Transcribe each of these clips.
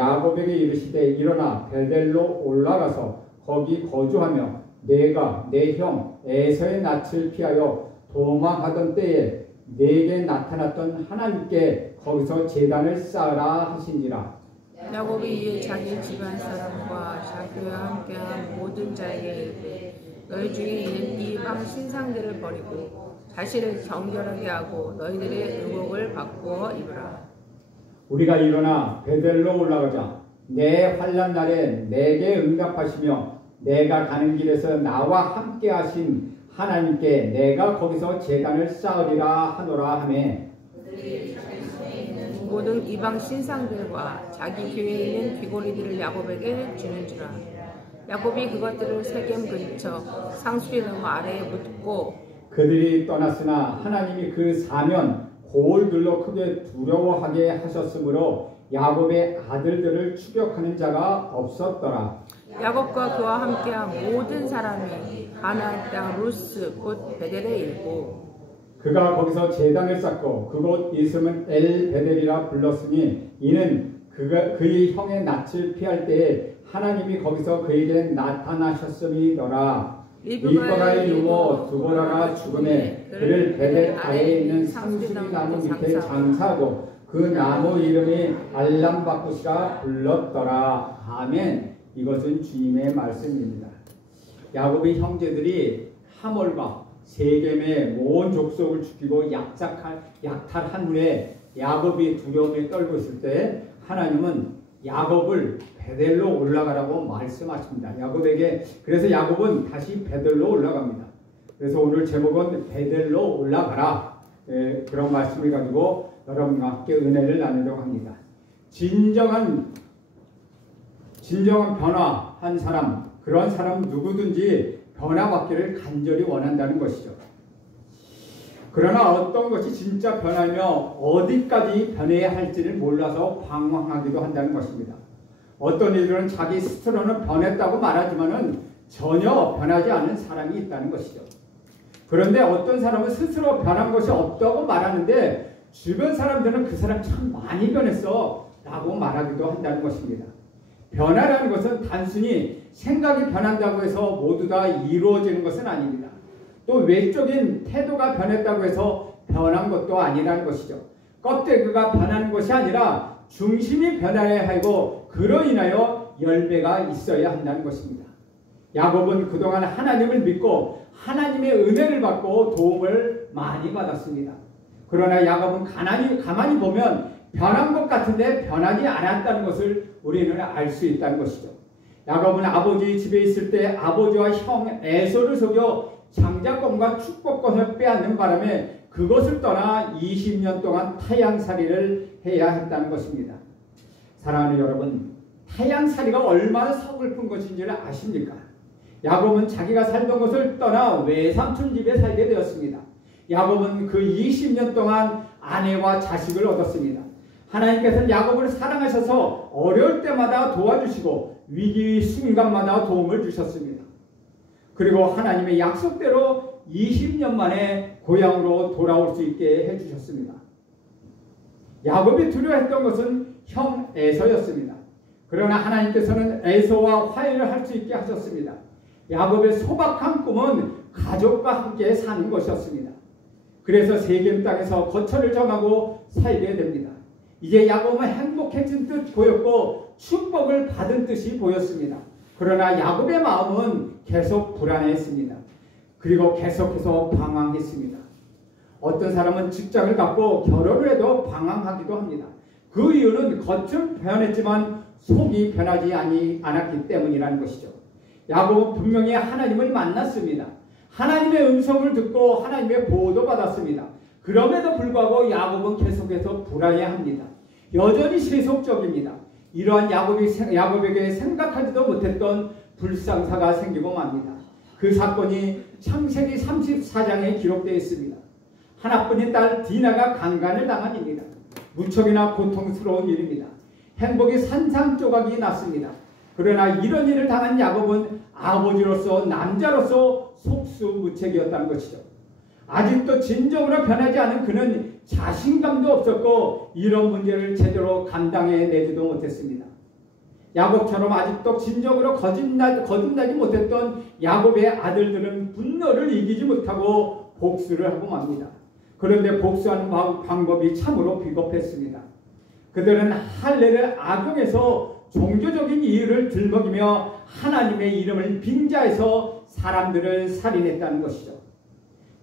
야곱에게 이르시되 일어나 베델로 올라가서 거기 거주하며 내가 내 형 에서의 낯을 피하여 도망하던 때에 내게 나타났던 하나님께 거기서 제단을 쌓으라 하신지라. 야곱이 이에 자기 집안 사람과 자기와 함께한 모든 자에게 이르되 너희 중에 있는 이방 신상들을 버리고 자신을 정결하게 하고 너희들의 의복을 바꾸어 입으라. 우리가 일어나 베델로 올라가자. 내 환난 날에 내게 응답하시며 내가 가는 길에서 나와 함께 하신 하나님께 내가 거기서 제단을 쌓으리라 하노라 하매 모든 이방 신상들과 자기 귀에 있는 귀고리들을 야곱에게 주는지라. 야곱이 그것들을 세겜 근처 상수리 너머 아래에 묻고 그들이 떠났으나 하나님이 그 사면 고을들로 크게 두려워하게 하셨으므로 야곱의 아들들을 추격하는 자가 없었더라. 야곱과 그와 함께한 모든 사람이 가나안 땅 루스 곧 베델에 일고 그가 거기서 제단을 쌓고 그곳 이름은 엘 베델이라 불렀으니 이는 그의 형의 낯을 피할 때에 하나님이 거기서 그에게 나타나셨음이더라. 리브가의 유모 두보라가 죽음에 그를 베델 아래에 있는 상수리 나무 밑에 장사하고 그 나무 이름이 알람바쿠시라 불렀더라. 아멘. 이것은 주님의 말씀입니다. 야곱의 형제들이 하몰과 세겜의 모든 족속을 죽이고 약탈한 후에 야곱이 두려움에 떨고 있을 때 하나님은 야곱을 베델로 올라가라고 말씀하십니다. 야곱에게. 그래서 야곱은 다시 베델로 올라갑니다. 그래서 오늘 제목은 베델로 올라가라. 그런 말씀을 가지고 여러분과 함께 은혜를 나누려고 합니다. 진정한 변화한 사람, 그런 사람은 누구든지 변화받기를 간절히 원한다는 것이죠. 그러나 어떤 것이 진짜 변하며 어디까지 변해야 할지를 몰라서 방황하기도 한다는 것입니다. 어떤 이들은 자기 스스로는 변했다고 말하지만은 전혀 변하지 않은 사람이 있다는 것이죠. 그런데 어떤 사람은 스스로 변한 것이 없다고 말하는데 주변 사람들은 그 사람 참 많이 변했어 라고 말하기도 한다는 것입니다. 변화라는 것은 단순히 생각이 변한다고 해서 모두 다 이루어지는 것은 아닙니다. 또 외적인 태도가 변했다고 해서 변한 것도 아니라는 것이죠. 껍데기가 변하는 것이 아니라 중심이 변화해야 하고 그로 인하여 열매가 있어야 한다는 것입니다. 야곱은 그동안 하나님을 믿고 하나님의 은혜를 받고 도움을 많이 받았습니다. 그러나 야곱은 가만히 보면 변한 것 같은데 변하지 않았다는 것을 우리는 알 수 있다는 것이죠. 야곱은 아버지 집에 있을 때 아버지와 형 에서를 속여 장자권과 축복권을 빼앗는 바람에 그것을 떠나 20년 동안 타향살이를 해야 했다는 것입니다. 사랑하는 여러분, 타향살이가 얼마나 서글픈 것인지를 아십니까? 야곱은 자기가 살던 것을 떠나 외삼촌 집에 살게 되었습니다. 야곱은 그 20년 동안 아내와 자식을 얻었습니다. 하나님께서는 야곱을 사랑하셔서 어려울 때마다 도와주시고 위기 순간마다 도움을 주셨습니다. 그리고 하나님의 약속대로 20년 만에 고향으로 돌아올 수 있게 해주셨습니다. 야곱이 두려워했던 것은 형 에서였습니다. 그러나 하나님께서는 에서와 화해를 할 수 있게 하셨습니다. 야곱의 소박한 꿈은 가족과 함께 사는 것이었습니다. 그래서 세겜 땅에서 거처를 정하고 살게 됩니다. 이제 야곱은 행복해진 듯 보였고 축복을 받은 듯이 보였습니다. 그러나 야곱의 마음은 계속 불안했습니다. 그리고 계속해서 방황했습니다. 어떤 사람은 직장을 갖고 결혼을 해도 방황하기도 합니다. 그 이유는 겉은 변했지만 속이 변하지 않았기 때문이라는 것이죠. 야곱은 분명히 하나님을 만났습니다. 하나님의 음성을 듣고 하나님의 보호도 받았습니다. 그럼에도 불구하고 야곱은 계속해서 불안해합니다. 여전히 세속적입니다. 이러한 야곱에게 생각하지도 못했던 불상사가 생기고 맙니다. 그 사건이 창세기 34장에 기록되어 있습니다. 하나뿐인 딸 디나가 강간을 당한 일입니다. 무척이나 고통스러운 일입니다. 행복이 산산조각이 났습니다. 그러나 이런 일을 당한 야곱은 아버지로서 남자로서 속수무책이었다는 것이죠. 아직도 진정으로 변하지 않은 그는 자신감도 없었고 이런 문제를 제대로 감당해내지도 못했습니다. 야곱처럼 아직도 진정으로 거듭나지 못했던 야곱의 아들들은 분노를 이기지 못하고 복수를 하고 맙니다. 그런데 복수하는 방법이 참으로 비겁했습니다. 그들은 할례를 악용해서 종교적인 이유를 들먹이며 하나님의 이름을 빙자해서 사람들을 살인했다는 것이죠.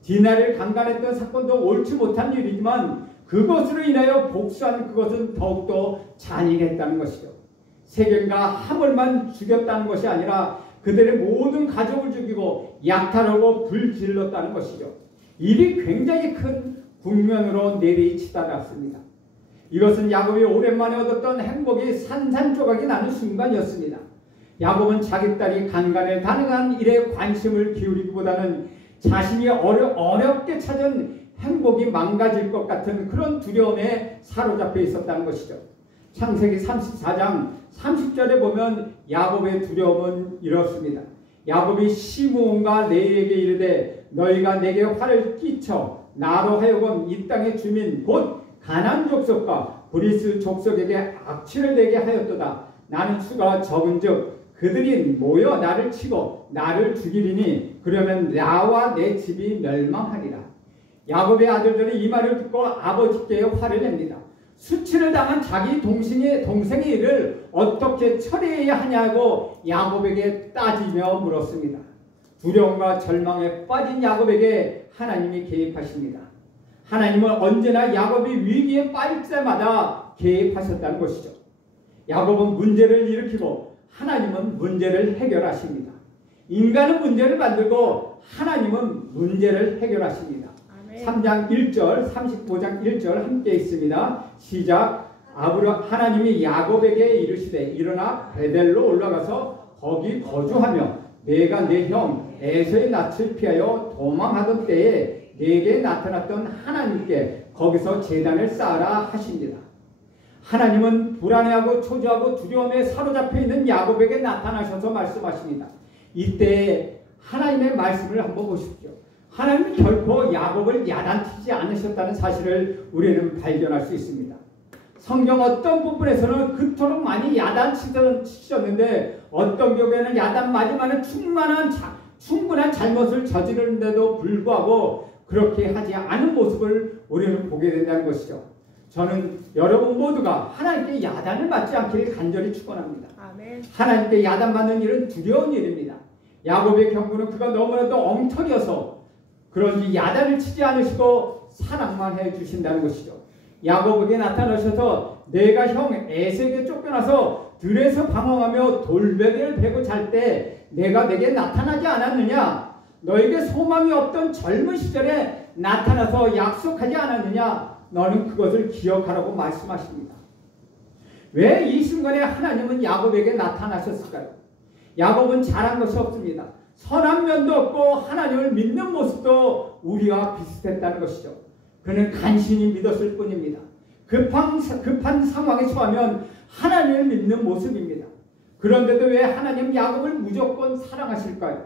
디나를 강간했던 사건도 옳지 못한 일이지만 그것으로 인하여 복수한 그것은 더욱더 잔인했다는 것이죠. 세겜과 하몰만 죽였다는 것이 아니라 그들의 모든 가족을 죽이고 약탈하고 불질렀다는 것이죠. 일이 굉장히 큰 국면으로 내리치달았습니다. 이것은 야곱이 오랜만에 얻었던 행복이 산산조각이 나는 순간이었습니다. 야곱은 자기 딸이 강간에 가능한 일에 관심을 기울이기보다는 자신이 어렵게 찾은 행복이 망가질 것 같은 그런 두려움에 사로잡혀 있었다는 것이죠. 창세기 34장 30절에 보면 야곱의 두려움은 이렇습니다. 야곱이 시므온과 레위에게 이르되 너희가 내게 화를 끼쳐 나로 하여금 이 땅의 주민 곧 가나안 족속과 브리스 족속에게 악취를 내게 하였도다. 나는 수가 적은즉 그들이 모여 나를 치고 나를 죽이리니 그러면 나와 내 집이 멸망하리라. 야곱의 아들들이 이 말을 듣고 아버지께 화를 냅니다. 수치를 당한 자기 동생의 일을 어떻게 처리해야 하냐고 야곱에게 따지며 물었습니다. 두려움과 절망에 빠진 야곱에게 하나님이 개입하십니다. 하나님은 언제나 야곱이 위기에 빠질 때마다 개입하셨다는 것이죠. 야곱은 문제를 일으키고 하나님은 문제를 해결하십니다. 인간은 문제를 만들고 하나님은 문제를 해결하십니다. 3장 1절 35장 1절 함께 있습니다. 시작. 하나님이 야곱에게 이르시되 일어나 베델로 올라가서 거기 거주하며 내가 내 형 에서의 낯을 피하여 도망하던 때에 내게 나타났던 하나님께 거기서 제단을 쌓아라 하십니다. 하나님은 불안해하고 초조하고 두려움에 사로잡혀 있는 야곱에게 나타나셔서 말씀하십니다. 이때 하나님의 말씀을 한번 보십시오. 하나님은 결코 야곱을 야단치지 않으셨다는 사실을 우리는 발견할 수 있습니다. 성경 어떤 부분에서는 그토록 많이 야단치셨는데 어떤 경우에는 야단 맞으면 충분한 잘못을 저지르는데도 불구하고 그렇게 하지 않은 모습을 우리는 보게 된다는 것이죠. 저는 여러분 모두가 하나님께 야단을 받지 않기를 간절히 축원합니다. 아멘. 하나님께 야단받는 일은 두려운 일입니다. 야곱의 경우는 그가 너무나도 엉터리여서 그런지 야단을 치지 않으시고 사랑만 해주신다는 것이죠. 야곱에게 나타나셔서 내가 형 에서에게 쫓겨나서 들에서 방황하며 돌베개를 베고 잘 때 내가 내게 나타나지 않았느냐? 너에게 소망이 없던 젊은 시절에 나타나서 약속하지 않았느냐? 너는 그것을 기억하라고 말씀하십니다. 왜 이 순간에 하나님은 야곱에게 나타나셨을까요? 야곱은 잘한 것이 없습니다. 선한 면도 없고 하나님을 믿는 모습도 우리와 비슷했다는 것이죠. 그는 간신히 믿었을 뿐입니다. 급한 상황에 처하면 하나님을 믿는 모습입니다. 그런데도 왜 하나님 야곱을 무조건 사랑하실까요?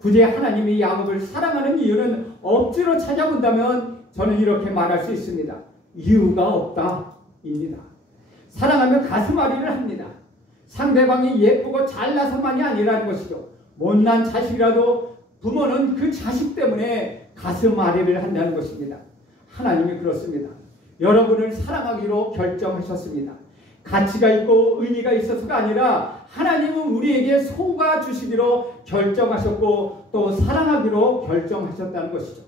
굳이 하나님이 야곱을 사랑하는 이유는 억지로 찾아본다면 저는 이렇게 말할 수 있습니다. 이유가 없다입니다. 사랑하면 가슴앓이를 합니다. 상대방이 예쁘고 잘나서만이 아니라는 것이죠. 못난 자식이라도 부모는 그 자식 때문에 가슴앓이를 한다는 것입니다. 하나님이 그렇습니다. 여러분을 사랑하기로 결정하셨습니다. 가치가 있고 의미가 있어서가 아니라 하나님은 우리에게 속아 주시기로 결정하셨고 또 사랑하기로 결정하셨다는 것이죠.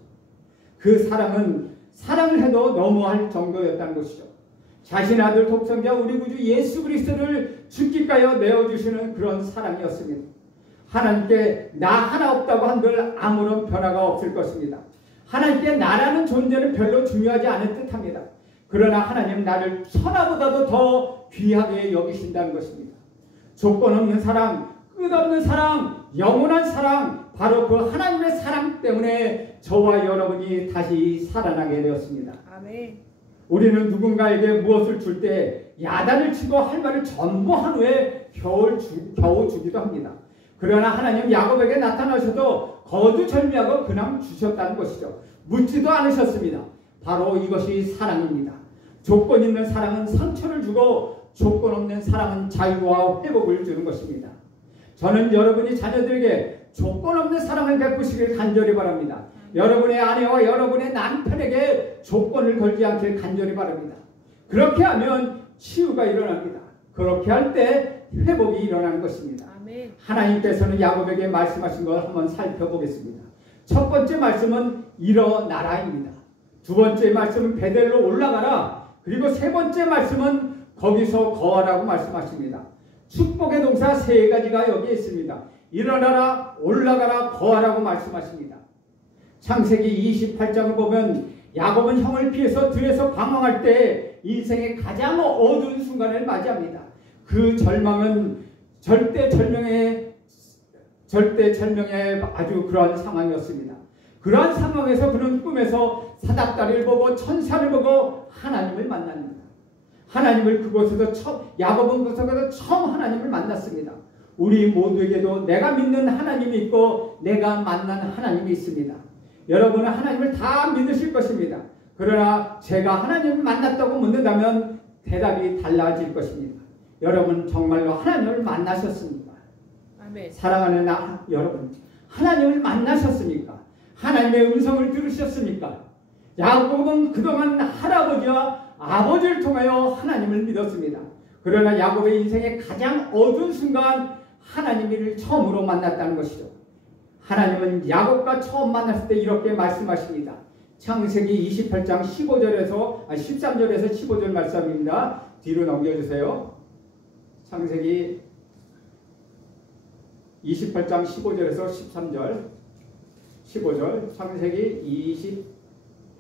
그 사랑은 사랑을 해도 너무할 정도였다는 것이죠. 자신의 아들 독생자 우리 구주 예수 그리스도를 죽기까지 내어주시는 그런 사랑이었습니다. 하나님께 나 하나 없다고 한들 아무런 변화가 없을 것입니다. 하나님께 나라는 존재는 별로 중요하지 않은 듯합니다. 그러나 하나님은 나를 천하보다도 더 귀하게 여기신다는 것입니다. 조건 없는 사랑, 끝없는 사랑, 영원한 사랑, 바로 그 하나님의 사랑 때문에 저와 여러분이 다시 살아나게 되었습니다. 아멘. 우리는 누군가에게 무엇을 줄 때 야단을 치고 할 말을 전부 한 후에 겨우 주기도 합니다. 그러나 하나님 야곱에게 나타나셔도 거두절미하고 그냥 주셨다는 것이죠. 묻지도 않으셨습니다. 바로 이것이 사랑입니다. 조건 있는 사랑은 상처를 주고 조건 없는 사랑은 자유와 회복을 주는 것입니다. 저는 여러분이 자녀들에게 조건 없는 사랑을 베푸시길 간절히 바랍니다. 여러분의 아내와 여러분의 남편에게 조건을 걸지 않길 간절히 바랍니다. 그렇게 하면 치유가 일어납니다. 그렇게 할 때 회복이 일어나는 것입니다. 아멘. 하나님께서는 야곱에게 말씀하신 걸 한번 살펴보겠습니다. 첫 번째 말씀은 일어나라입니다. 두 번째 말씀은 베델로 올라가라. 그리고 세 번째 말씀은 거기서 거하라고 말씀하십니다. 축복의 동사 세 가지가 여기에 있습니다. 일어나라, 올라가라, 거하라고 말씀하십니다. 창세기 28장을 보면 야곱은 형을 피해서 들에서 방황할 때 인생의 가장 어두운 순간을 맞이합니다. 그 절망은 절대절명의 아주 그러한 상황이었습니다. 그러한 상황에서 그는 꿈에서 사닥다리를 보고 천사를 보고 하나님을 만납니다. 하나님을 야곱은 그곳에서 처음 하나님을 만났습니다. 우리 모두에게도 내가 믿는 하나님이 있고 내가 만난 하나님이 있습니다. 여러분은 하나님을 다 믿으실 것입니다. 그러나 제가 하나님을 만났다고 묻는다면 대답이 달라질 것입니다. 여러분 정말로 하나님을 만나셨습니까? 아멘. 사랑하는 여러분, 하나님을 만나셨습니까? 하나님의 음성을 들으셨습니까? 야곱은 그동안 할아버지와 아버지를 통하여 하나님을 믿었습니다. 그러나 야곱의 인생의 가장 어두운 순간 하나님을 처음으로 만났다는 것이죠. 하나님은 야곱과 처음 만났을 때 이렇게 말씀하십니다. 창세기 28장 13절에서 15절 말씀입니다. 뒤로 넘겨주세요. 창세기 28장 15절에서 13절 15절 창세기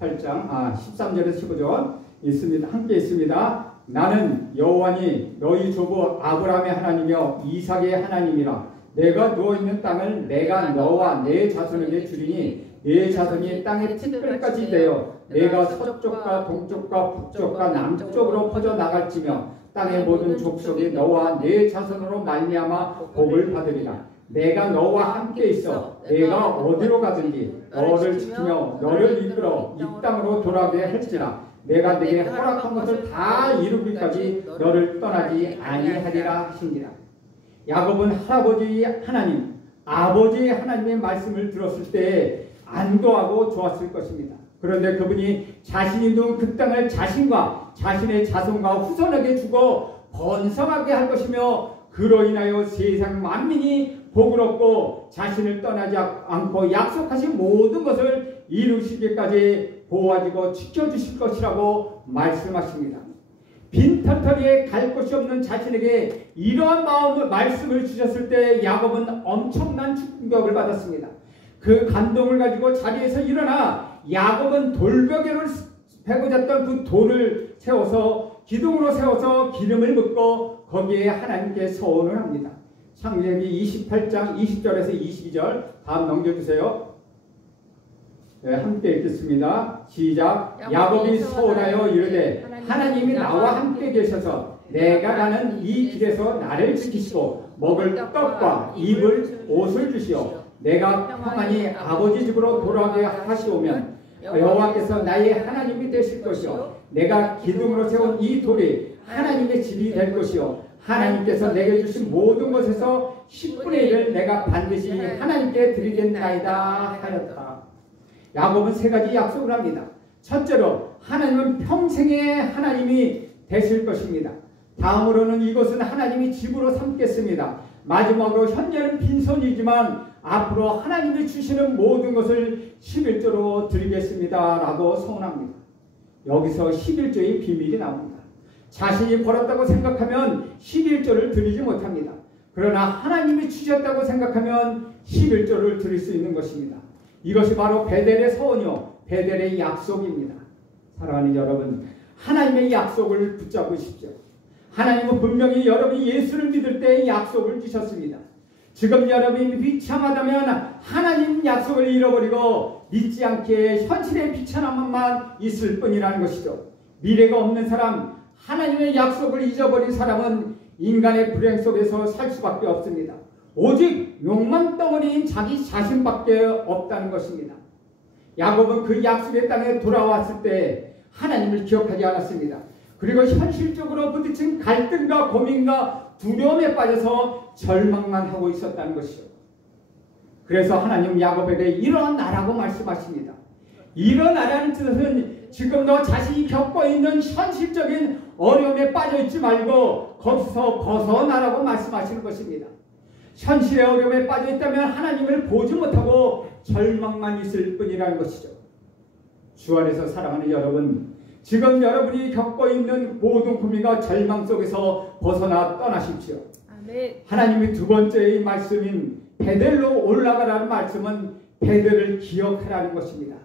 13절에서 15절 있습니다. 함께 있습니다. 나는 여호와니 너희 조부 아브라함의 하나님이여 이삭의 하나님이라. 내가 누워있는 땅을 내가 너와 내 자손에게 주리니 내 자손이 땅의 티끌까지 되어 내가 서쪽과 동쪽과 북쪽과 남쪽으로 퍼져나갈지며 땅의 모든 족속이 너와 내 자손으로 말미암아 복을 받으리라. 내가 너와 함께 있어 내가 어디로 가든지 너를 지키며 너를 이끌어 이 땅으로 돌아오게 할지라. 내가 내게 허락한 것을 다 이루기까지 너를 떠나지 아니하리라 하시니라. 야곱은 할아버지 하나님, 아버지 하나님의 말씀을 들었을 때 안도하고 좋았을 것입니다. 그런데 그분이 자신이 누운 그 땅을 자신과 자신의 자손과 후손에게 주고 번성하게 할 것이며 그로 인하여 세상 만민이 복을 얻고 자신을 떠나지 않고 약속하신 모든 것을 이루시기까지 보호하시고 지켜주실 것이라고 말씀하십니다. 빈털터리에 갈 곳이 없는 자신에게 이러한 말씀을 주셨을 때 야곱은 엄청난 충격을 받았습니다. 그 감동을 가지고 자리에서 일어나 야곱은 돌벽에를 베고 잤던 그 돌을 세워서 기둥으로 세워서 기름을 붓고 거기에 하나님께 서원을 합니다. 창세기 28장 20절에서 22절 다음 넘겨주세요. 네, 함께 읽겠습니다. 시작. 야곱이 서원하여 이르되 하나님이 나와 함께 계셔서 내가 가는 이 길에서 나를 지키시고 먹을 떡과 입을 옷을 주시오. 내가 평안히 아버지 집으로 돌아가게 하시오면 여호와께서 나의 하나님이 되실 것이요 내가 기둥으로 세운 이 돌이 하나님의 집이 될 것이요 하나님께서 내게 주신 모든 것에서 10분의 1을 내가 반드시 하나님께 드리겠나이다 하였다. 야곱은 세 가지 약속을 합니다. 첫째로 하나님은 평생의 하나님이 되실 것입니다. 다음으로는 이것은 하나님이 집으로 삼겠습니다. 마지막으로 현재는 빈손이지만 앞으로 하나님이 주시는 모든 것을 11조로 드리겠습니다 라고 선언합니다. 여기서 11조의 비밀이 나옵니다. 자신이 벌었다고 생각하면 11조를 드리지 못합니다. 그러나 하나님이 주셨다고 생각하면 11조를 드릴 수 있는 것입니다. 이것이 바로 베델의 서원이요 베델의 약속입니다. 사랑하는 여러분, 하나님의 약속을 붙잡으십시오. 하나님은 분명히 여러분이 예수를 믿을 때 약속을 주셨습니다. 지금 여러분이 비참하다면 하나님 약속을 잃어버리고 믿지 않게 현실의 비참함만 있을 뿐이라는 것이죠. 미래가 없는 사람, 하나님의 약속을 잊어버린 사람은 인간의 불행 속에서 살 수밖에 없습니다. 오직 욕망덩어리인 자기 자신밖에 없다는 것입니다. 야곱은 그 약속의 땅에 돌아왔을 때 하나님을 기억하지 않았습니다. 그리고 현실적으로 부딪힌 갈등과 고민과 두려움에 빠져서 절망만 하고 있었다는 것이죠. 그래서 하나님 야곱에게 일어나라고 말씀하십니다. 일어나라는 뜻은 지금 너 자신이 겪고 있는 현실적인 어려움에 빠져 있지 말고 거기서 벗어나라고 말씀하시는 것입니다. 현실의 어려움에 빠져 있다면 하나님을 보지 못하고 절망만 있을 뿐이라는 것이죠. 주 안에서 사랑하는 여러분, 지금 여러분이 겪고 있는 모든 고민과 절망 속에서 벗어나 떠나십시오. 아멘. 하나님이 두 번째의 말씀인 베델로 올라가라는 말씀은 베델을 기억하라는 것입니다.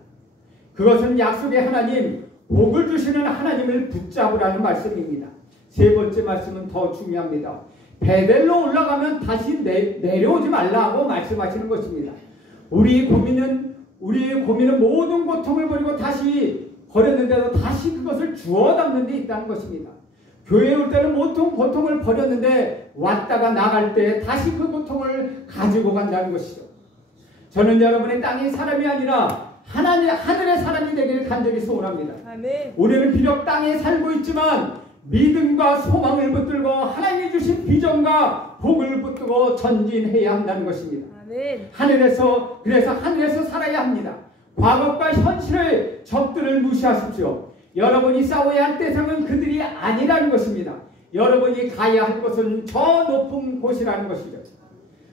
그것은 약속의 하나님, 복을 주시는 하나님을 붙잡으라는 말씀입니다. 세 번째 말씀은 더 중요합니다. 베델로 올라가면 다시 내려오지 말라고 말씀하시는 것입니다. 우리의 고민은 모든 고통을 버리고 다시 버렸는데도 다시 그것을 주워 담는 데 있다는 것입니다. 교회에 올 때는 모든 고통을 버렸는데 왔다가 나갈 때 다시 그 고통을 가지고 간다는 것이죠. 저는 여러분의 땅의 사람이 아니라 하늘의 사람이 되기를 간절히 소원합니다. 아멘. 우리는 비록 땅에 살고 있지만 믿음과 소망을 붙들고 하나님이 주신 비전과 복을 붙들고 전진해야 한다는 것입니다. 아멘. 그래서 하늘에서 살아야 합니다. 과거과 현실의 적들을 무시하십시오. 여러분이 싸워야 할 대상은 그들이 아니라는 것입니다. 여러분이 가야 할 곳은 저 높은 곳이라는 것이죠.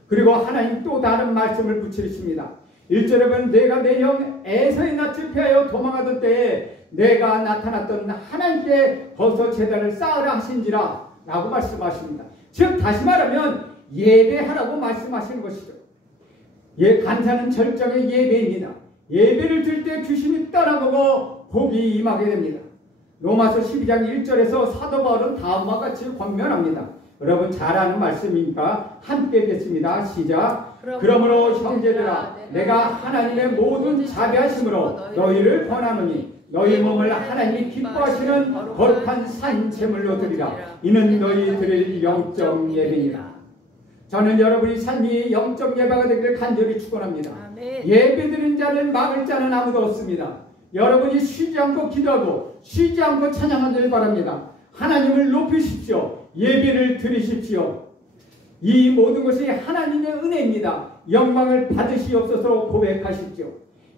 그리고 하나님 또 다른 말씀을 붙이십니다. 1절에 보면 내가 내 형 에서의 낯을 피하여 도망하던 때에 내가 나타났던 하나님께 벗어 제단을 쌓으라 하신지라 라고 말씀하십니다. 즉 다시 말하면 예배하라고 말씀하시는 것이죠. 간사는 절정의 예배입니다. 예배를 드릴 때 귀신이 떠나가고 복이 임하게 됩니다. 로마서 12장 1절에서 사도 바울은 다음과 같이 권면합니다. 여러분 잘 아는 말씀이니까 함께 읽겠습니다. 시작. 그러므로 형제들아 내가 하나님의 모든 자비하심으로 너희를 권하노니 너희 몸을 하나님이 기뻐하시는 거룩한 산 제물로 드리라. 이는 너희 드릴 영적 예배니라. 저는 여러분이 삶이 영적 예배가 되기를 간절히 축원합니다. 예배드리는 자는 막을 자는 아무도 없습니다. 여러분이 쉬지 않고 기도하고 쉬지 않고 찬양하기를 바랍니다. 하나님을 높이십시오. 예배를 드리십시오. 이 모든 것이 하나님의 은혜입니다. 영광을 받으시옵소서 고백하십시오.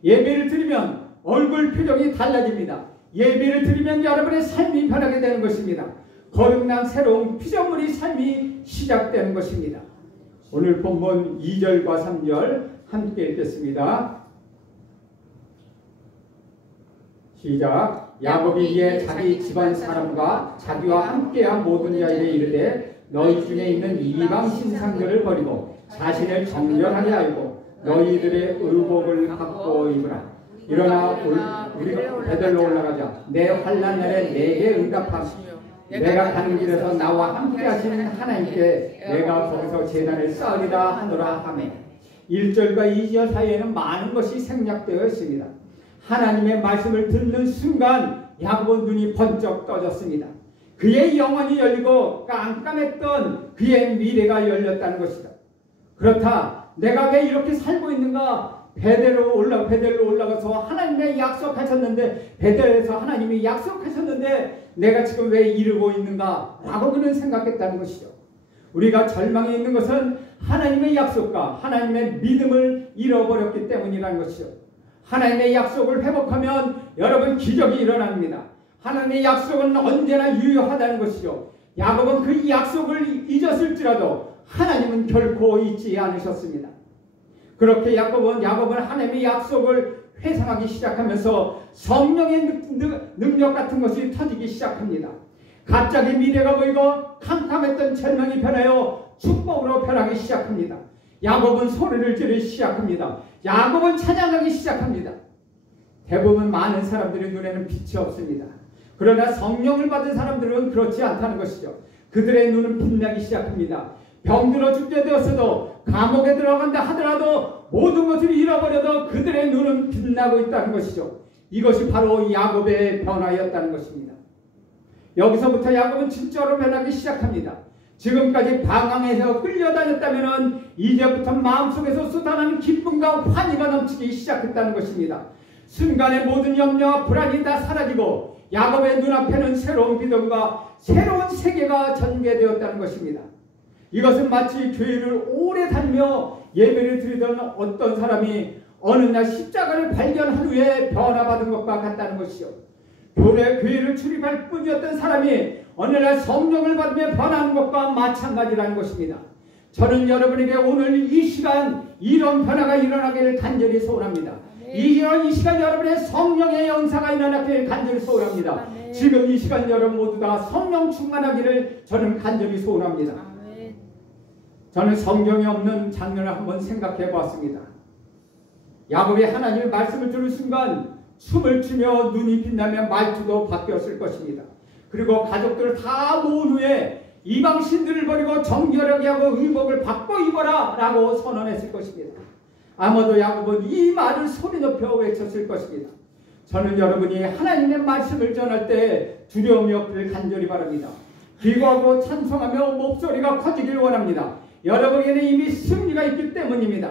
예배를 드리면 얼굴 표정이 달라집니다. 예배를 드리면 여러분의 삶이 변하게 되는 것입니다. 거룩난 새로운 피조물의 삶이 시작되는 것입니다. 오늘 본문 2절과 3절 함께 읽겠습니다. 시작. 야곱이 이에 자기 집안 사람과 자기와 함께한 모든 자에게 이르되 너희 중에 있는 이방 신상들을 버리고 자신을 정결하게 알고 너희들의 의복을 갖고 입으라. 일어나 우리가 베델로 올라가자. 내 환난 날에 내게 응답하시며 내가 가는 길에서 나와 함께 하시는 하나님께 내가 거기서 제단을 쌓으리라 하노라 하며 1절과 2절 사이에는 많은 것이 생략되어 있습니다. 하나님의 말씀을 듣는 순간 야곱은 눈이 번쩍 떠졌습니다. 그의 영혼이 열리고 깜깜했던 그의 미래가 열렸다는 것이다. 그렇다. 내가 왜 이렇게 살고 있는가? 베델로 올라가서 하나님의 약속하셨는데 베델에서 하나님이 약속하셨는데 내가 지금 왜 이러고 있는가? 라고 그는 생각했다는 것이죠. 우리가 절망에 있는 것은 하나님의 약속과 하나님의 믿음을 잃어버렸기 때문이라는 것이죠. 하나님의 약속을 회복하면 여러분 기적이 일어납니다. 하나님의 약속은 언제나 유효하다는 것이죠. 야곱은 그 약속을 잊었을지라도 하나님은 결코 잊지 않으셨습니다. 그렇게 야곱은 하나님의 약속을 회상하기 시작하면서 성령의 능력 같은 것이 터지기 시작합니다. 갑자기 미래가 보이고 캄캄했던 절망이 변하여 축복으로 변하기 시작합니다. 야곱은 소리를 지르기 시작합니다. 야곱은 찬양하기 시작합니다. 대부분 많은 사람들의 눈에는 빛이 없습니다. 그러나 성령을 받은 사람들은 그렇지 않다는 것이죠. 그들의 눈은 빛나기 시작합니다. 병들어 죽게 되었어도 감옥에 들어간다 하더라도 모든 것을 잃어버려도 그들의 눈은 빛나고 있다는 것이죠. 이것이 바로 야곱의 변화였다는 것입니다. 여기서부터 야곱은 진짜로 변하기 시작합니다. 지금까지 방황해서 끌려다녔다면 이제부터 마음속에서 쏟아나는 기쁨과 환희가 넘치기 시작했다는 것입니다. 순간의 모든 염려와 불안이 다 사라지고 야곱의 눈앞에는 새로운 믿음과 새로운 세계가 전개되었다는 것입니다. 이것은 마치 교회를 오래 다니며 예배를 드리던 어떤 사람이 어느 날 십자가를 발견한 후에 변화받은 것과 같다는 것이요. 교회를 출입할 뿐이었던 사람이 어느 날 성령을 받으며 변하는 것과 마찬가지라는 것입니다. 저는 여러분에게 오늘 이 시간 이런 변화가 일어나기를 간절히 소원합니다. 이 시간 여러분의 성령의 영사가 일어나기를 간절히 소원합니다. 지금 이 시간 여러분 모두 다 성령 충만하기를 저는 간절히 소원합니다. 저는 성경에 없는 장면을 한번 생각해 보았습니다. 야곱이 하나님의 말씀을 들은 순간 춤을 추며 눈이 빛나며 말투도 바뀌었을 것입니다. 그리고 가족들을 다 모은 후에 이방 신들을 버리고 정결하게 하고 의복을 바꿔 입어라 라고 선언했을 것입니다. 아마도 야곱은 이 말을 소리 높여 외쳤을 것입니다. 저는 여러분이 하나님의 말씀을 전할 때 두려움이 없기를 간절히 바랍니다. 기도하고 찬송하며 목소리가 커지길 원합니다. 여러분에게는 이미 승리가 있기 때문입니다.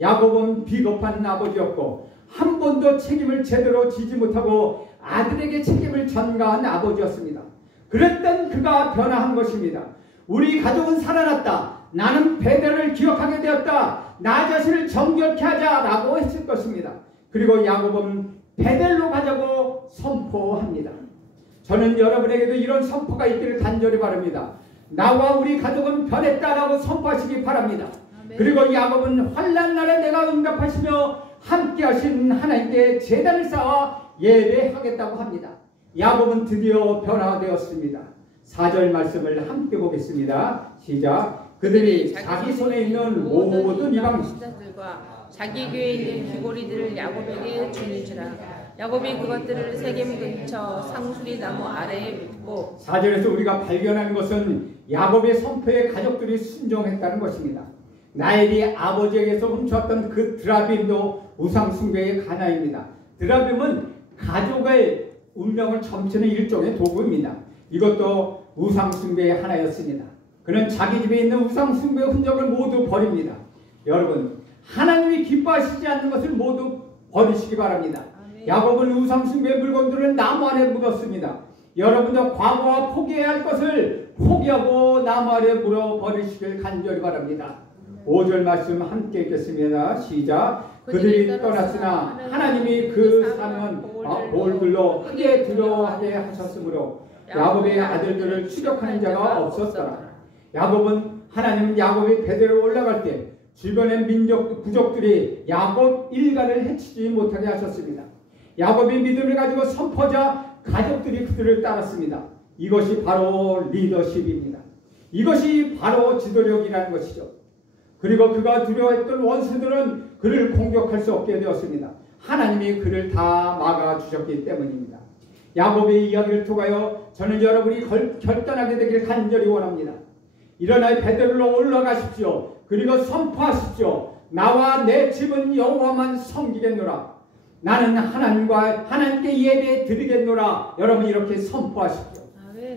야곱은 비겁한 아버지였고 한 번도 책임을 제대로 지지 못하고 아들에게 책임을 전가한 아버지였습니다. 그랬던 그가 변화한 것입니다. 우리 가족은 살아났다. 나는 베델을 기억하게 되었다. 나 자신을 정결케 하자라고 했을 것입니다. 그리고 야곱은 베델로 가자고 선포합니다. 저는 여러분에게도 이런 선포가 있기를 간절히 바랍니다. 나와 우리 가족은 변했다라고 선포하시기 바랍니다. 그리고 야곱은 환난 날에 내가 응답하시며 함께 하신 하나님께 제단을 쌓아 예배하겠다고 합니다. 야곱은 드디어 변화되었습니다. 4절 말씀을 함께 보겠습니다. 시작. 그들이 자기 손에 있는 모든 이방 신사들과 자기 교회에 있는 귀고리들을 야곱에게 주는지라. 야곱이 그것들을 세겜 근처 상수리 나무 아래에 묻고. 4절에서 우리가 발견하는 것은 야곱의 선포에 가족들이 순종했다는 것입니다. 나엘이 아버지에게서 훔쳐왔던 그 드라빔도 우상 숭배의 하나입니다. 드라빔은 가족의 운명을 점치는 일종의 도구입니다. 이것도 우상 숭배의 하나였습니다. 그는 자기 집에 있는 우상 숭배의 흔적을 모두 버립니다. 여러분, 하나님이 기뻐하시지 않는 것을 모두 버리시기 바랍니다. 야곱은 우상 숭배의 물건들을 나무 아래 묻었습니다. 여러분도 과거와 포기해야 할 것을 포기하고 나무 아래 물어 버리시길 간절히 바랍니다. 5절 말씀 함께 읽겠습니다. 시작. 그들이 떠났으나 하나님이 그 사는 볼들로 크게 두려워하게 하셨으므로 야곱의 아들들을 추격하는 자가 없었더라. 야곱은 하나님은 야곱이 베델로 올라갈 때 주변의 부족들이 야곱 일가를 해치지 못하게 하셨습니다. 야곱이 믿음을 가지고 선포하자 가족들이 그들을 따랐습니다. 이것이 바로 리더십입니다. 이것이 바로 지도력이라는 것이죠. 그리고 그가 두려워했던 원수들은 그를 공격할 수 없게 되었습니다. 하나님이 그를 다 막아주셨기 때문입니다. 야곱의 이야기를 통하여 저는 여러분이 결단하게 되길 간절히 원합니다. 일어나 베델로 올라가십시오. 그리고 선포하십시오. 나와 내 집은 여호와만 섬기겠노라. 나는 하나님께 예배 드리겠노라. 여러분 이렇게 선포하십시오.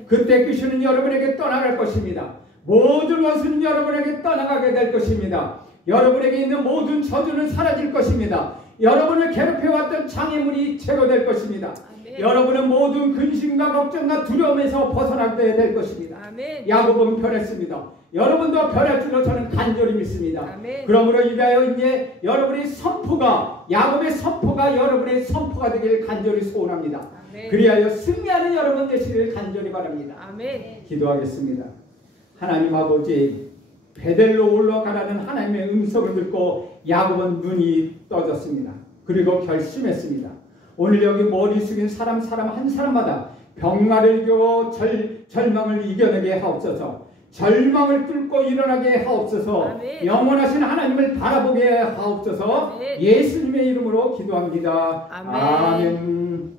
그때 귀신은 여러분에게 떠나갈 것입니다. 모든 원수는 여러분에게 떠나가게 될 것입니다. 여러분에게 있는 모든 저주는 사라질 것입니다. 여러분을 괴롭혀왔던 장애물이 제거될 것입니다. 아멘. 여러분은 모든 근심과 걱정과 두려움에서 벗어나게 될 것입니다. 아멘. 야곱은 변했습니다. 여러분도 변할 줄로 저는 간절히 믿습니다. 아멘. 그러므로 이다여 이제 여러분의 선포가 야곱의 선포가 여러분의 선포가 되길 간절히 소원합니다. 아멘. 그리하여 승리하는 여러분 되시길 간절히 바랍니다. 아멘. 기도하겠습니다. 하나님 아버지, 베델로 올라가라는 하나님의 음성을 듣고 야곱은 눈이 떠졌습니다. 그리고 결심했습니다. 오늘 여기 머리 숙인 사람 한 사람마다 병마를 이겨 절망을 이겨내게 하옵소서. 절망을 뚫고 일어나게 하옵소서. 아멘. 영원하신 하나님을 바라보게 하옵소서. 아멘. 예수님의 이름으로 기도합니다. 아멘. 아멘.